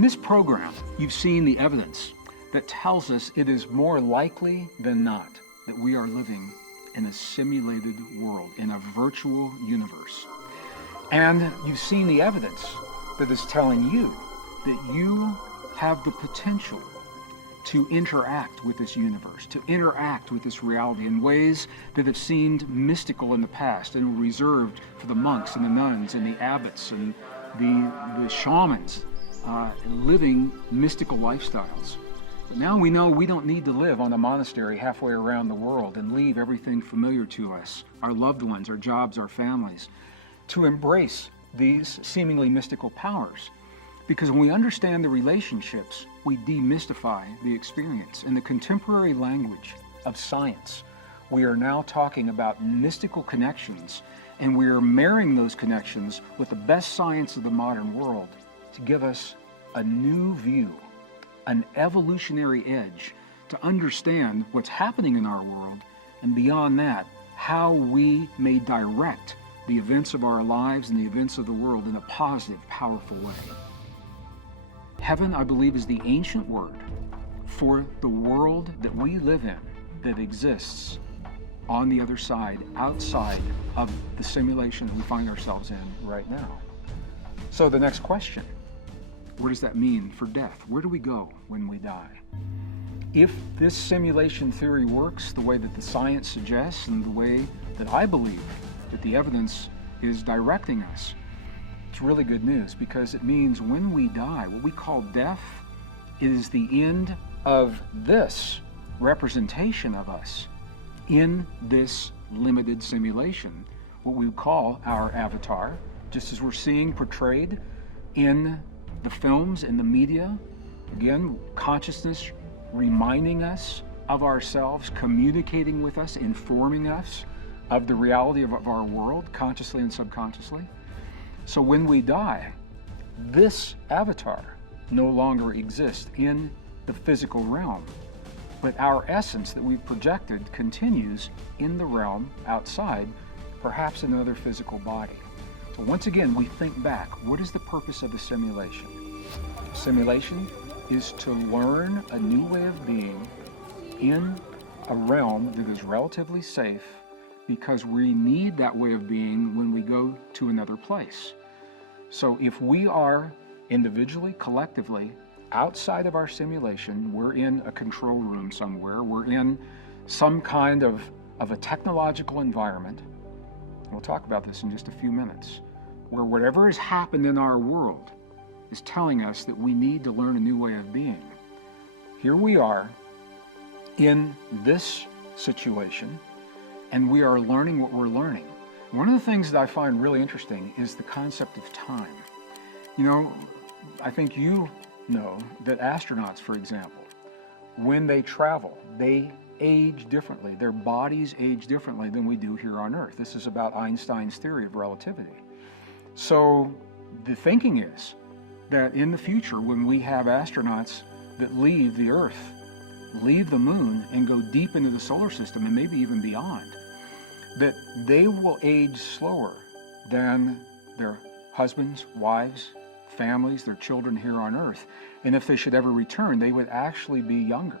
In this program, you've seen the evidence that tells us it is more likely than not that we are living in a simulated world, in a virtual universe. And you've seen the evidence that is telling you that you have the potential to interact with this universe, to interact with this reality in ways that have seemed mystical in the past and were reserved for the monks and the nuns and the abbots and the shamans living mystical lifestyles. But now we know we don't need to live on a monastery halfway around the world and leave everything familiar to us, our loved ones, our jobs, our families, to embrace these seemingly mystical powers. Because when we understand the relationships, we demystify the experience. In the contemporary language of science, we are now talking about mystical connections, and we are marrying those connections with the best science of the modern world to give us a new view, an evolutionary edge to understand what's happening in our world, and beyond that, how we may direct the events of our lives and the events of the world in a positive, powerful way. Heaven, I believe, is the ancient word for the world that we live in, that exists on the other side, outside of the simulation we find ourselves in right now. So the next question, what does that mean for death? Where do we go when we die? If this simulation theory works the way that the science suggests and the way that I believe that the evidence is directing us, it's really good news, because it means when we die, what we call death is the end of this representation of us in this limited simulation, what we call our avatar, just as we're seeing portrayed in the films and the media. Again, consciousness reminding us of ourselves, communicating with us, informing us of the reality of our world, consciously and subconsciously. So when we die, this avatar no longer exists in the physical realm, but our essence that we've projected continues in the realm outside, perhaps in another physical body. So once again, we think back, what is the purpose of the simulation? Simulation is to learn a new way of being in a realm that is relatively safe, because we need that way of being when we go to another place. So if we are individually, collectively, outside of our simulation, we're in a control room somewhere, we're in some kind of a technological environment, we'll talk about this in just a few minutes, where whatever has happened in our world is telling us that we need to learn a new way of being. Here we are in this situation, and we are learning what we're learning. One of the things that I find really interesting is the concept of time. You know, I think you know that astronauts, for example, when they travel, they age differently. Their bodies age differently than we do here on Earth. This is about Einstein's theory of relativity. So the thinking is that in the future, when we have astronauts that leave the Earth, leave the moon, and go deep into the solar system, and maybe even beyond, that they will age slower than their husbands, wives, families, their children here on Earth. And if they should ever return, they would actually be younger,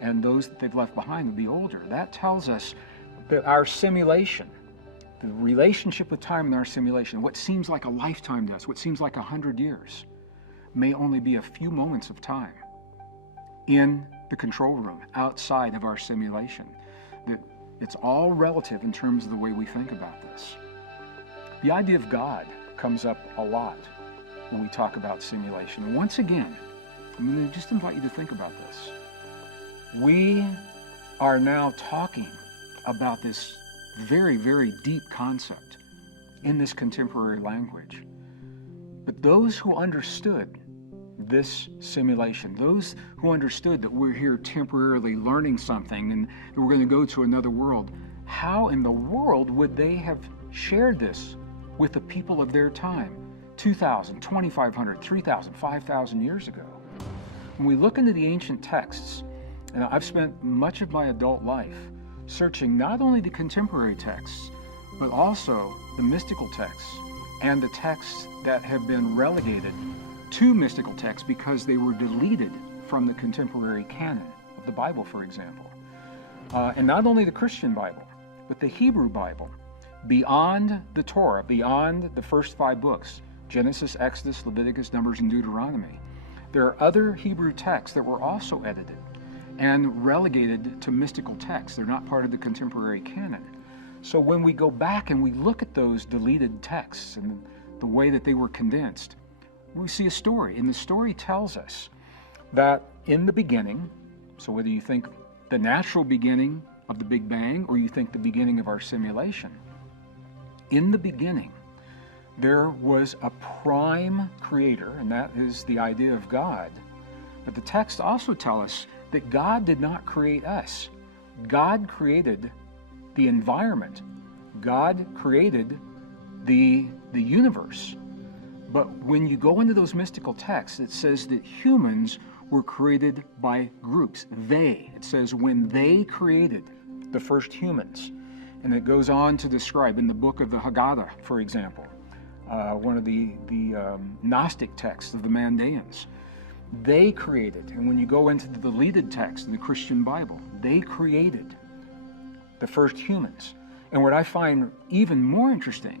and those that they've left behind would be older. That tells us that our simulation, the relationship with time in our simulation, what seems like a lifetime to us, what seems like 100 years, may only be a few moments of time in the control room, outside of our simulation. That it's all relative in terms of the way we think about this. The idea of God comes up a lot when we talk about simulation. And once again, I'm going to just invite you to think about this. We are now talking about this very, very deep concept in this contemporary language. But those who understood this simulation, those who understood that we're here temporarily learning something and that we're going to go to another world, how in the world would they have shared this with the people of their time 2,000, 2,500, 3,000, 5,000 years ago? When we look into the ancient texts, and I've spent much of my adult life searching not only the contemporary texts, but also the mystical texts and the texts that have been relegated two mystical texts because they were deleted from the contemporary canon of the Bible, for example. And not only the Christian Bible, but the Hebrew Bible, beyond the Torah, beyond the first 5 books, Genesis, Exodus, Leviticus, Numbers, and Deuteronomy. There are other Hebrew texts that were also edited and relegated to mystical texts. They're not part of the contemporary canon. So when we go back and we look at those deleted texts and the way that they were condensed, we see a story. And the story tells us that in the beginning, so whether you think the natural beginning of the Big Bang or you think the beginning of our simulation, in the beginning, there was a prime creator, and that is the idea of God. But the texts also tell us that God did not create us. God created the environment. God created the universe. But when you go into those mystical texts, it says that humans were created by groups. It says when they created the first humans. And it goes on to describe in the book of the Haggadah, for example, one of the Gnostic texts of the Mandaeans. They created, and when you go into the deleted text in the Christian Bible, they created the first humans. And what I find even more interesting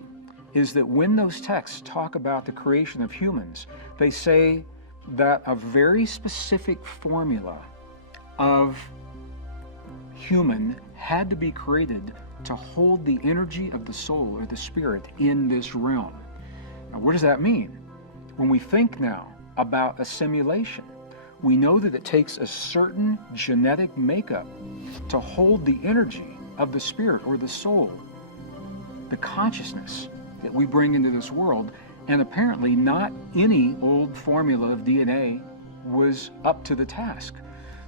is that when those texts talk about the creation of humans, they say that a very specific formula of human had to be created to hold the energy of the soul or the spirit in this realm. Now, what does that mean? When we think now about a simulation, we know that it takes a certain genetic makeup to hold the energy of the spirit or the soul, the consciousness that we bring into this world. And apparently not any old formula of DNA was up to the task.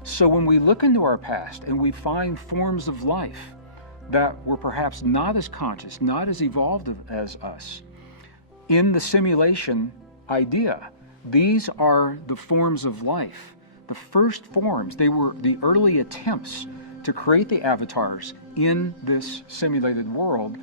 So when we look into our past and we find forms of life that were perhaps not as conscious, not as evolved as us, in the simulation idea, these are the forms of life. The first forms, they were the early attempts to create the avatars in this simulated world,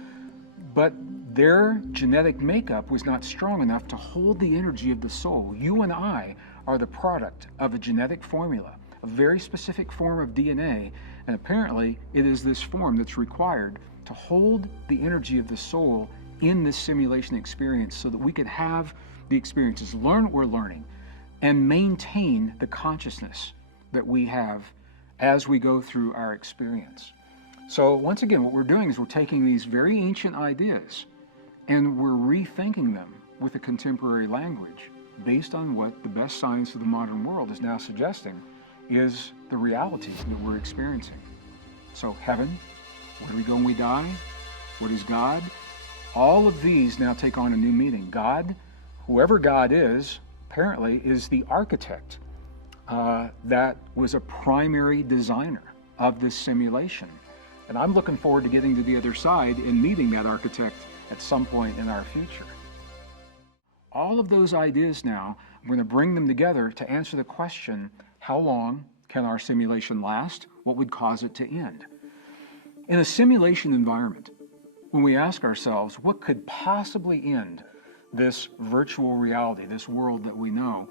but their genetic makeup was not strong enough to hold the energy of the soul. You and I are the product of a genetic formula, a very specific form of DNA, and apparently it is this form that's required to hold the energy of the soul in this simulation experience so that we could have the experiences, learn what we're learning, and maintain the consciousness that we have as we go through our experience. So once again, what we're doing is we're taking these very ancient ideas and we're rethinking them with a contemporary language based on what the best science of the modern world is now suggesting is the reality that we're experiencing. So heaven, where do we go when we die? What is God? All of these now take on a new meaning. God, whoever God is, apparently is the architect that was a primary designer of this simulation. And I'm looking forward to getting to the other side and meeting that architect at some point in our future. All of those ideas now, I'm going to bring them together to answer the question, how long can our simulation last? What would cause it to end? In a simulation environment, when we ask ourselves, what could possibly end this virtual reality, this world that we know,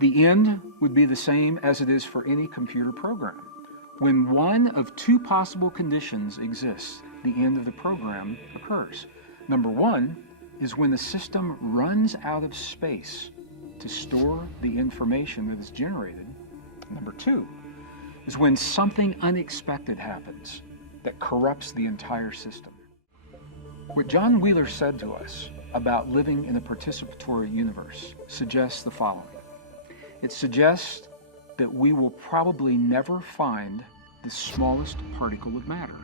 the end would be the same as it is for any computer program. When one of two possible conditions exists, the end of the program occurs. Number one is when the system runs out of space to store the information that is generated. Number two is when something unexpected happens that corrupts the entire system. What John Wheeler said to us about living in a participatory universe suggests the following. It suggests that we will probably never find the smallest particle of matter,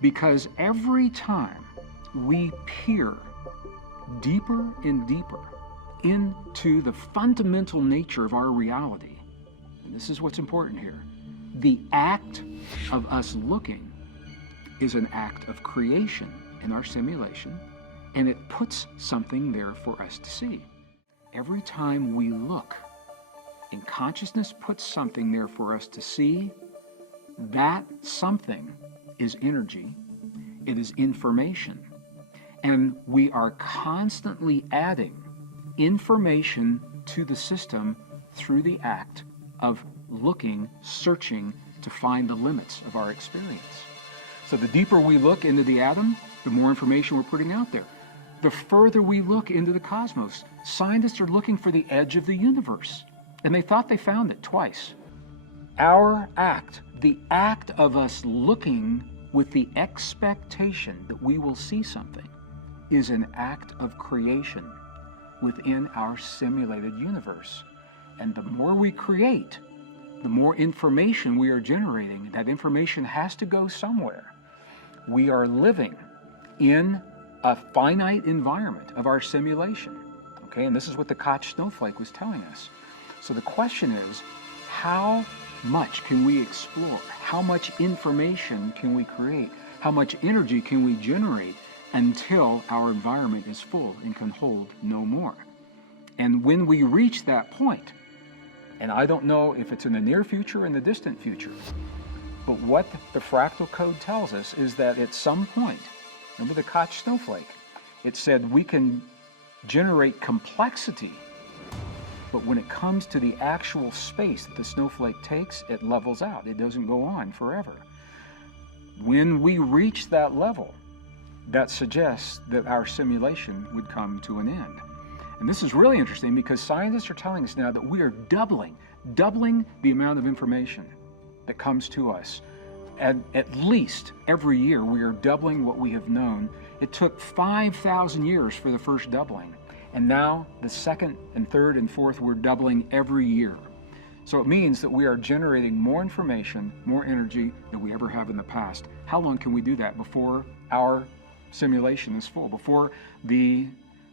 because every time we peer deeper and deeper into the fundamental nature of our reality, and this is what's important here, the act of us looking is an act of creation in our simulation, and it puts something there for us to see. Every time we look and consciousness puts something there for us to see, that something is energy, it is information, and we are constantly adding information to the system through the act of looking, searching to find the limits of our experience. So the deeper we look into the atom, the more information we're putting out there. The further we look into the cosmos, scientists are looking for the edge of the universe, and they thought they found it twice. Our act, the act of us looking with the expectation that we will see something, is an act of creation within our simulated universe. And the more we create, the more information we are generating. That information has to go somewhere. We are living in a finite environment of our simulation. Okay, and this is what the Koch snowflake was telling us. So the question is, how much can we explore? How much information can we create? How much energy can we generate until our environment is full and can hold no more? And when we reach that point, and I don't know if it's in the near future or in the distant future, but what the fractal code tells us is that at some point, remember the Koch snowflake, it said we can generate complexity, but when it comes to the actual space that the snowflake takes, it levels out. It doesn't go on forever. When we reach that level, that suggests that our simulation would come to an end. And this is really interesting because scientists are telling us now that we are doubling the amount of information that comes to us. And at least every year we are doubling what we have known. It took 5,000 years for the first doubling. And now the second and third and fourth, we're doubling every year. So it means that we are generating more information, more energy than we ever have in the past. How long can we do that before our simulation is full, before the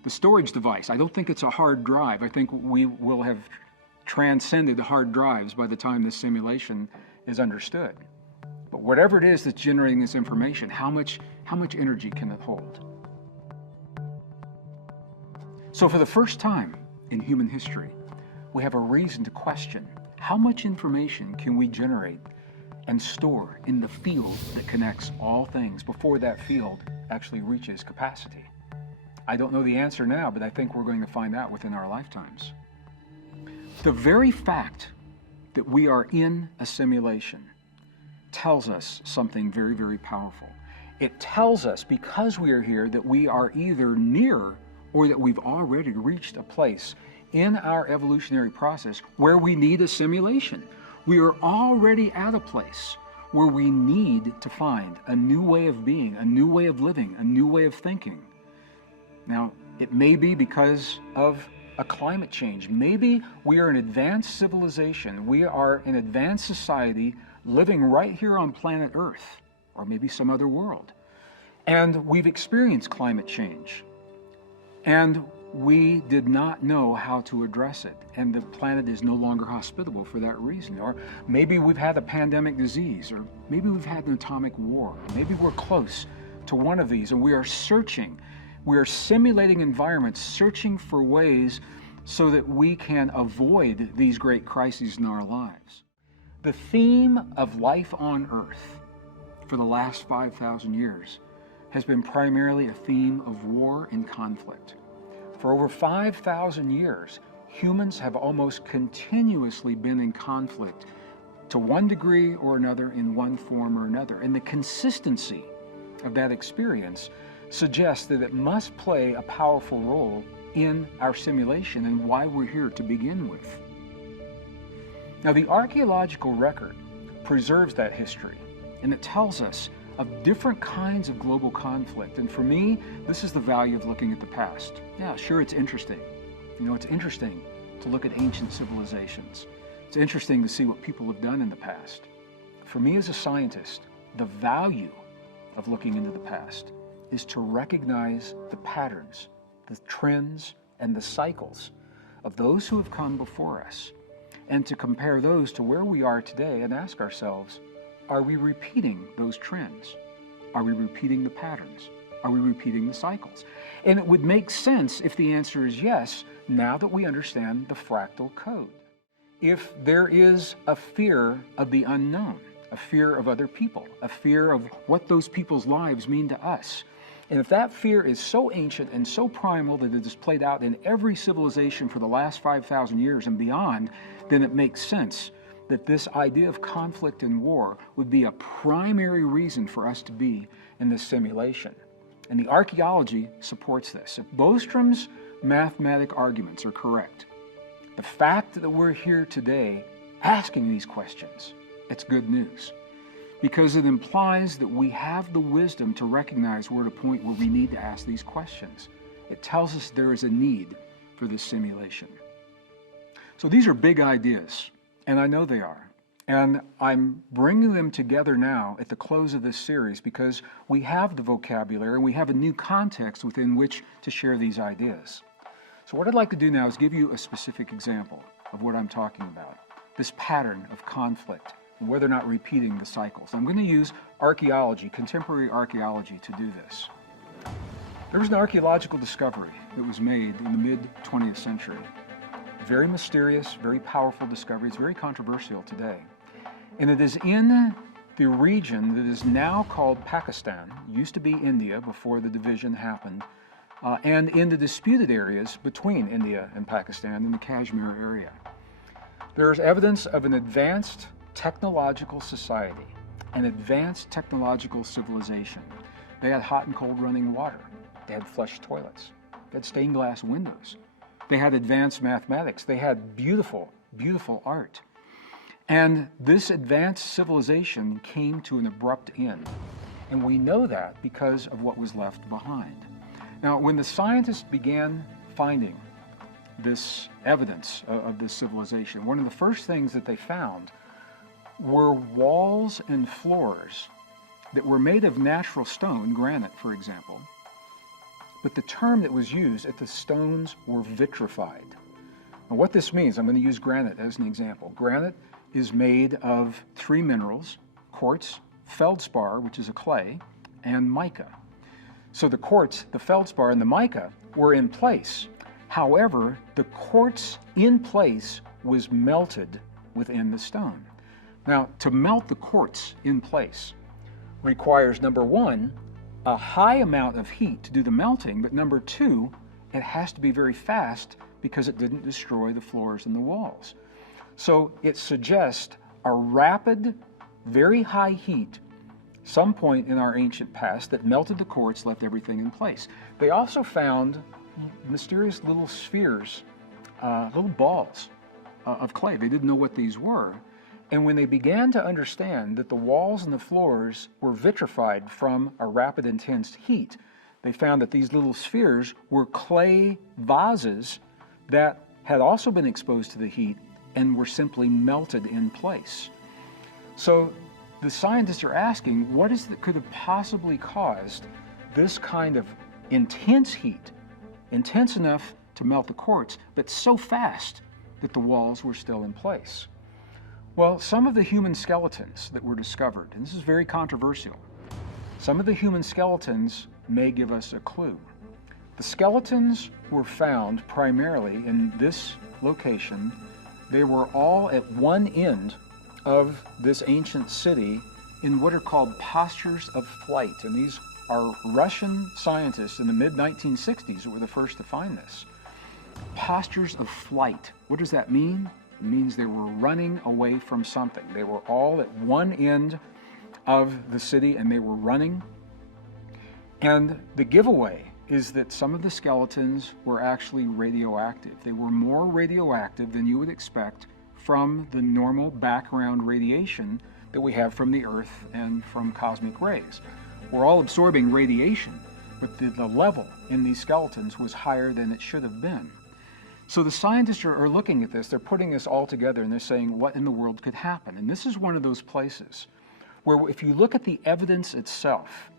storage device? I don't think it's a hard drive. I think we will have transcended the hard drives by the time this simulation is understood. But whatever it is that's generating this information, how much energy can it hold? So for the first time in human history, we have a reason to question how much information can we generate and store in the field that connects all things before that field actually reaches capacity. I don't know the answer now, but I think we're going to find out within our lifetimes. The very fact that we are in a simulation tells us something very, very powerful. It tells us, because we are here, that we are either near or that we've already reached a place in our evolutionary process where we need a simulation. We are already at a place where we need to find a new way of being, a new way of living, a new way of thinking. Now, it may be because of a climate change. Maybe we are an advanced civilization. We are an advanced society living right here on planet Earth, or maybe some other world. And we've experienced climate change. And we did not know how to address it, and the planet is no longer hospitable for that reason. Or maybe we've had a pandemic disease, or maybe we've had an atomic war. Maybe we're close to one of these, and we are searching. We are simulating environments, searching for ways so that we can avoid these great crises in our lives. The theme of life on Earth for the last 5,000 years has been primarily a theme of war and conflict. For over 5,000 years, humans have almost continuously been in conflict to one degree or another, in one form or another. And the consistency of that experience suggests that it must play a powerful role in our simulation and why we're here to begin with. Now, the archaeological record preserves that history, and it tells us of different kinds of global conflict. And for me, this is the value of looking at the past. Yeah, sure, it's interesting. You know, it's interesting to look at ancient civilizations. It's interesting to see what people have done in the past. For me as a scientist, the value of looking into the past is to recognize the patterns, the trends, and the cycles of those who have come before us, and to compare those to where we are today and ask ourselves, are we repeating those trends? Are we repeating the patterns? Are we repeating the cycles? And it would make sense if the answer is yes, now that we understand the fractal code. If there is a fear of the unknown, a fear of other people, a fear of what those people's lives mean to us, And if that fear is so ancient and so primal that it is played out in every civilization for the last 5,000 years and beyond, then it makes sense that this idea of conflict and war would be a primary reason for us to be in this simulation. And the archaeology supports this. If Bostrom's mathematic arguments are correct, the fact that we're here today asking these questions, it's good news, because it implies that we have the wisdom to recognize we're at a point where we need to ask these questions. It tells us there is a need for this simulation. So these are big ideas, and I know they are. And I'm bringing them together now at the close of this series because we have the vocabulary and we have a new context within which to share these ideas. So what I'd like to do now is give you a specific example of what I'm talking about, this pattern of conflict and whether or not repeating the cycles. I'm going to use archaeology, contemporary archaeology, to do this. There was an archaeological discovery that was made in the mid-20th century. Very mysterious, very powerful discovery. It's very controversial today. And it is in the region that is now called Pakistan, used to be India before the division happened, and in the disputed areas between India and Pakistan in the Kashmir area. There is evidence of an advanced technological society, an advanced technological civilization. They had hot and cold running water. They had flush toilets. They had stained glass windows. They had advanced mathematics. They had beautiful, beautiful art. And this advanced civilization came to an abrupt end. And we know that because of what was left behind. Now, when the scientists began finding this evidence of this civilization, one of the first things that they found were walls and floors that were made of natural stone, granite, for example. But the term that was used is that the stones were vitrified. Now, what this means, I'm going to use granite as an example. Granite is made of three minerals: quartz, feldspar, which is a clay, and mica. So the quartz, the feldspar, and the mica were in place. However, the quartz in place was melted within the stone. Now, to melt the quartz in place requires, number one, a high amount of heat to do the melting, but number two, it has to be very fast because it didn't destroy the floors and the walls. So it suggests a rapid, very high heat, some point in our ancient past, that melted the quartz, left everything in place. They also found mysterious little spheres, little balls of clay. They didn't know what these were. And when they began to understand that the walls and the floors were vitrified from a rapid, intense heat, they found that these little spheres were clay vases that had also been exposed to the heat and were simply melted in place. So the scientists are asking, what is that could have possibly caused this kind of intense heat, intense enough to melt the quartz, but so fast that the walls were still in place? Well, some of the human skeletons that were discovered, and this is very controversial, some of the human skeletons may give us a clue. The skeletons were found primarily in this location. They were all at one end of this ancient city in what are called postures of flight. And these are Russian scientists in the mid-1960s that were the first to find this. Postures of flight. What does that mean? It means they were running away from something. They were all at one end of the city and they were running. And the giveaway is that some of the skeletons were actually radioactive. They were more radioactive than you would expect from the normal background radiation that we have from the Earth and from cosmic rays. We're all absorbing radiation, but the level in these skeletons was higher than it should have been. So the scientists are looking at this, they're putting this all together, and they're saying, what in the world could happen? And this is one of those places where if you look at the evidence itself,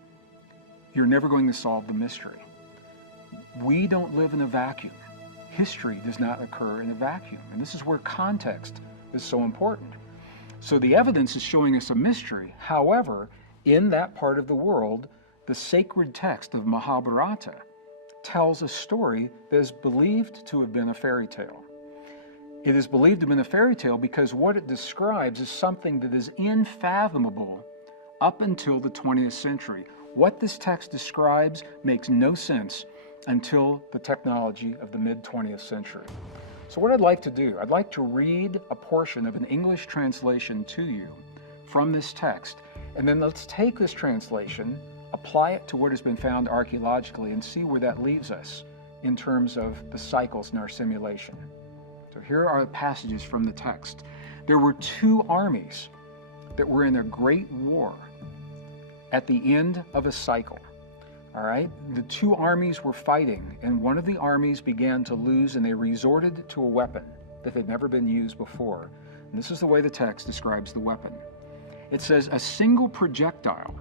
you're never going to solve the mystery. We don't live in a vacuum. History does not occur in a vacuum. And this is where context is so important. So the evidence is showing us a mystery. However, in that part of the world, the sacred text of Mahabharata tells a story that is believed to have been a fairy tale. It is believed to have been a fairy tale because what it describes is something that is unfathomable up until the 20th century. What this text describes makes no sense until the technology of the mid-20th century. So what I'd like to do, I'd like to read a portion of an English translation to you from this text, and then let's take this translation, apply it to what has been found archaeologically, and see where that leaves us in terms of the cycles in our simulation. So here are the passages from the text. There were two armies that were in a great war at the end of a cycle. All right, the two armies were fighting, and one of the armies began to lose, and they resorted to a weapon that had never been used before. And this is the way the text describes the weapon. It says, a single projectile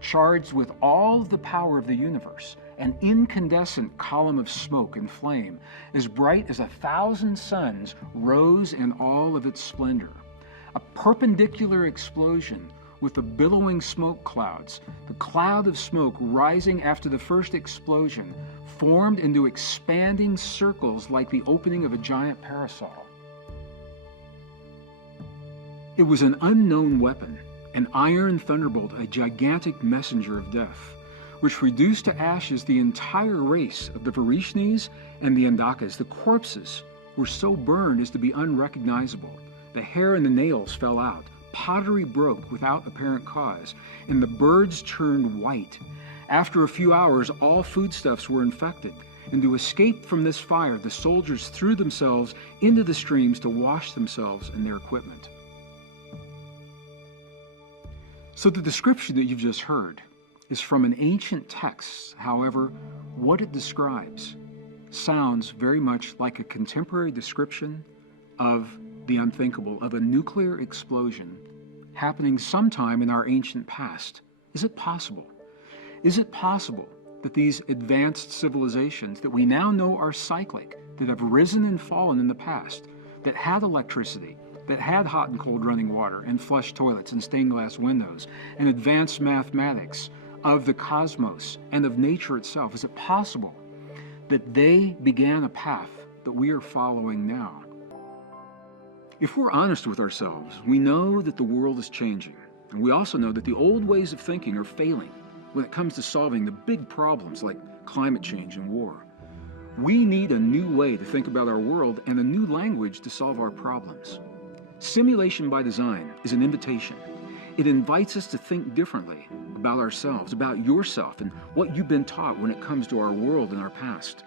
charged with all the power of the universe, an incandescent column of smoke and flame, as bright as 1,000 suns, rose in all of its splendor. A perpendicular explosion with the billowing smoke clouds, the cloud of smoke rising after the first explosion, formed into expanding circles like the opening of a giant parasol. It was an unknown weapon, an iron thunderbolt, a gigantic messenger of death, which reduced to ashes the entire race of the Varishnis and the Andakas. The corpses were so burned as to be unrecognizable. The hair and the nails fell out. Pottery broke without apparent cause, and the birds turned white. After a few hours, all foodstuffs were infected, and to escape from this fire, the soldiers threw themselves into the streams to wash themselves and their equipment. So the description that you've just heard is from an ancient text. However, what it describes sounds very much like a contemporary description of the unthinkable, of a nuclear explosion happening sometime in our ancient past. Is it possible? Is it possible that these advanced civilizations that we now know are cyclic, that have risen and fallen in the past, that had electricity, that had hot and cold running water and flush toilets and stained glass windows and advanced mathematics of the cosmos and of nature itself, is it possible that they began a path that we are following now? If we're honest with ourselves, we know that the world is changing, and we also know that the old ways of thinking are failing when it comes to solving the big problems like climate change and war. We need a new way to think about our world and a new language to solve our problems. Simulation by design is an invitation. It invites us to think differently about ourselves, about yourself, and what you've been taught when it comes to our world and our past.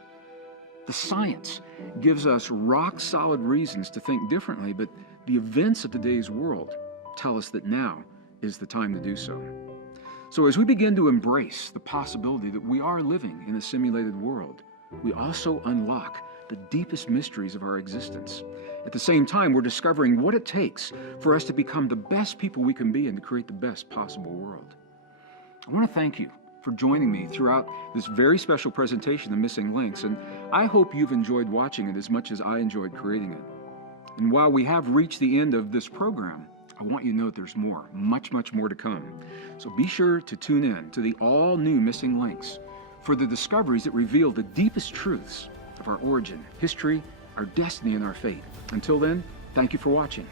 The science gives us rock-solid reasons to think differently, but the events of today's world tell us that now is the time to do so. So as we begin to embrace the possibility that we are living in a simulated world, we also unlock the deepest mysteries of our existence. At the same time, we're discovering what it takes for us to become the best people we can be and to create the best possible world. I want to thank you for joining me throughout this very special presentation of Missing Links, and I hope you've enjoyed watching it as much as I enjoyed creating it. And while we have reached the end of this program, I want you to know that there's more, much more to come. So be sure to tune in to the all-new Missing Links for the discoveries that reveal the deepest truths of our origin, history, our destiny, and our fate. Until then, thank you for watching.